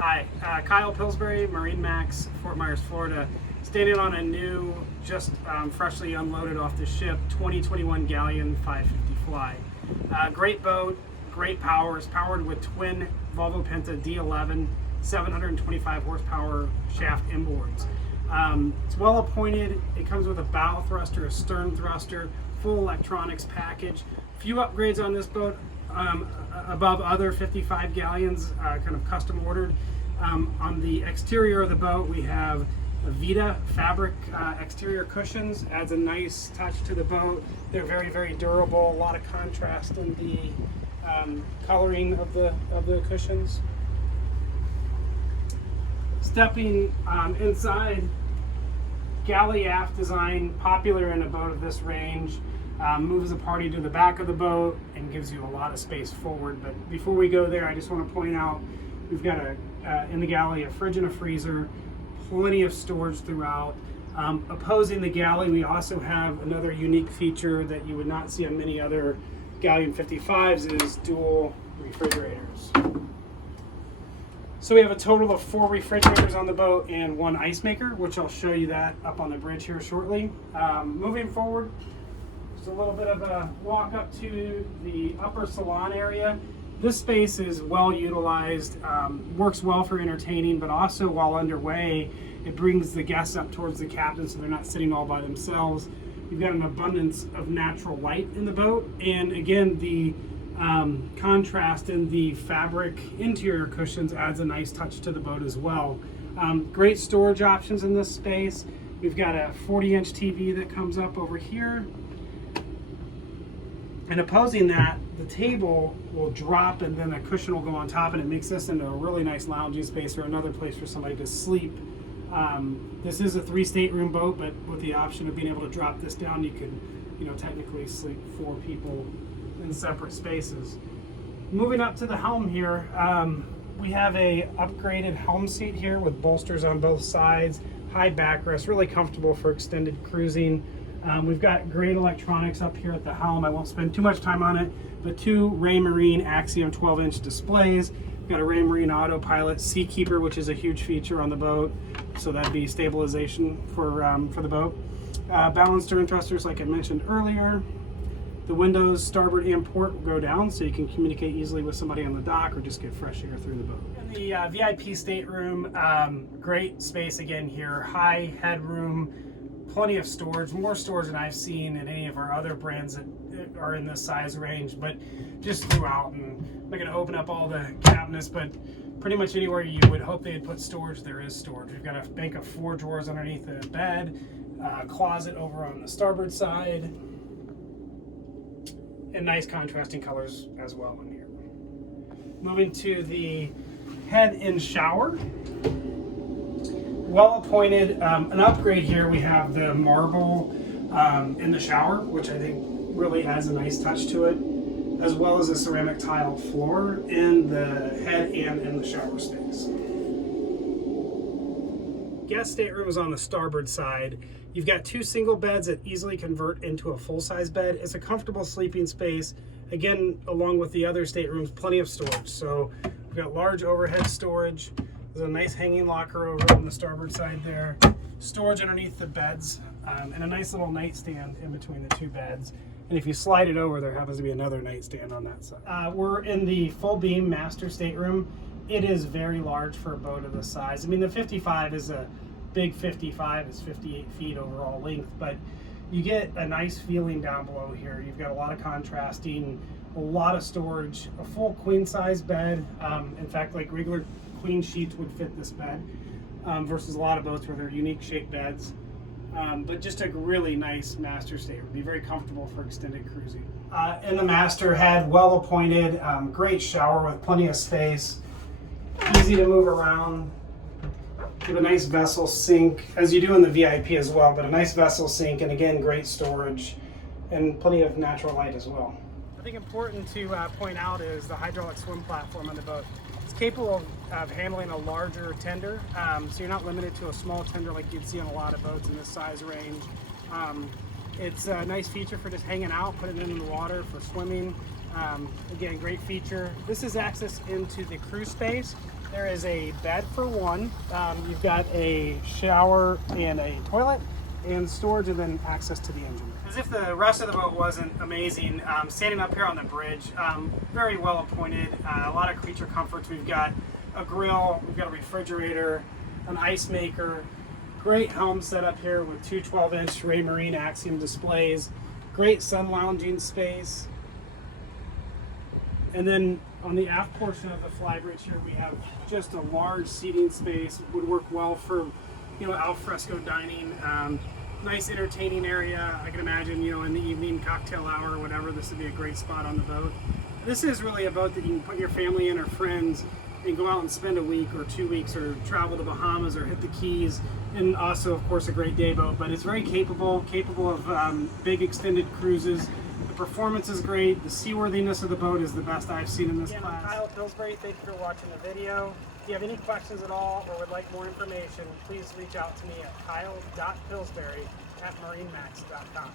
Hi, Kyle Pillsbury, MarineMax, Fort Myers, Florida. Standing on a new, just freshly unloaded off the ship, 2021 Galeon 550 Fly. Great boat, great power. It's powered with twin Volvo Penta D11, 725 horsepower shaft inboards. It's well appointed. It comes with a bow thruster, a stern thruster, full electronics package. Few upgrades on this boat above other 55 Galeons, kind of custom ordered. On the exterior of the boat, we have a Vita fabric exterior cushions. Adds a nice touch to the boat. They're very, very durable. A lot of contrast in the coloring of the cushions. Stepping inside, galley aft design, popular in a boat of this range. Moves the party to the back of the boat and gives you a lot of space forward. But before we go there, I just want to point out we've got in the galley a fridge and a freezer, plenty of storage throughout. Opposing the galley, we also have another unique feature that you would not see on many other Galeon 55s is dual refrigerators. So we have a total of 4 refrigerators on the boat and 1 ice maker, which I'll show you that up on the bridge here shortly. Moving forward, just a little bit of a walk up to the upper salon area. This space is well utilized, works well for entertaining, but also while underway, it brings the guests up towards the captain so they're not sitting all by themselves. You've got an abundance of natural light in the boat, and again, the contrast in the fabric interior cushions adds a nice touch to the boat as well. Great storage options in this space. We've got a 40-inch TV that comes up over here. And opposing that, the table will drop and then a cushion will go on top, and it makes this into a really nice lounging space or another place for somebody to sleep. This is a 3-stateroom boat, but with the option of being able to drop this down, you can, technically sleep 4 people in separate spaces. Moving up to the helm here, we have a upgraded helm seat here with bolsters on both sides, high backrest, really comfortable for extended cruising. We've got great electronics up here at the helm. I won't spend too much time on it, but 2 Raymarine Axiom 12-inch displays. We've got a Raymarine autopilot Seakeeper, which is a huge feature on the boat, so that'd be stabilization for the boat. Balanced stern thrusters, like I mentioned earlier. The windows, starboard and port, will go down so you can communicate easily with somebody on the dock or just get fresh air through the boat. In the VIP stateroom, great space again here, high headroom, plenty of storage, more storage than I've seen in any of our other brands that are in this size range, but just throughout. And I'm not going to open up all the cabinets, but pretty much anywhere you would hope they'd put storage, there is storage. We've got a bank of 4 drawers underneath the bed, closet over on the starboard side, and nice contrasting colors as well in here. Moving to the head-in shower. Well appointed. An upgrade here, we have the marble in the shower, which I think really adds a nice touch to it, as well as a ceramic tile floor in the head and in the shower space. Guest stateroom is on the starboard side. You've got 2 single beds that easily convert into a full-size bed. It's a comfortable sleeping space. Again, along with the other staterooms, plenty of storage. So we've got large overhead storage. There's a nice hanging locker over on the starboard side there. Storage underneath the beds, and a nice little nightstand in between the 2 beds. And if you slide it over, there happens to be another nightstand on that side. We're in the full beam master stateroom. It is very large for a boat of this size. I mean, the 55 is a big 55. It's 58 feet overall length, but you get a nice feeling down below here. You've got a lot of contrasting, a lot of storage, a full queen size bed. In fact, like regular queen sheets would fit this bed, versus a lot of boats where they're unique shaped beds. But just a really nice master stateroom. Be very comfortable for extended cruising. In the master head, well appointed, great shower with plenty of space, easy to move around. Give a nice vessel sink, as you do in the VIP as well, but a nice vessel sink, and again, great storage and plenty of natural light as well. I think important to point out is the hydraulic swim platform on the boat. It's capable of handling a larger tender, so you're not limited to a small tender like you'd see on a lot of boats in this size range. It's a nice feature for just hanging out, putting it in the water for swimming. Again, great feature. This is access into the crew space. There is a bed for one. You've got a shower and a toilet and storage, and then access to the engine. As if the rest of the boat wasn't amazing, standing up here on the bridge, very well appointed, a lot of creature comforts. We've got a grill, we've got a refrigerator, an ice maker, great helm setup here with two 12-inch Raymarine Axiom displays, great sun lounging space. And then on the aft portion of the Flybridge here, we have just a large seating space. Would work well for, al fresco dining. Nice entertaining area. I can imagine, in the evening cocktail hour or whatever, this would be a great spot on the boat. This is really a boat that you can put your family in or friends and go out and spend a week or 2 weeks or travel to the Bahamas or hit the Keys. And also, of course, a great day boat. But it's very capable of big extended cruises. The performance is great. The seaworthiness of the boat is the best I've seen in this class. Kyle Pillsbury, thank you for watching the video. If you have any questions at all or would like more information, please reach out to me at kyle.pillsbury@marinemax.com.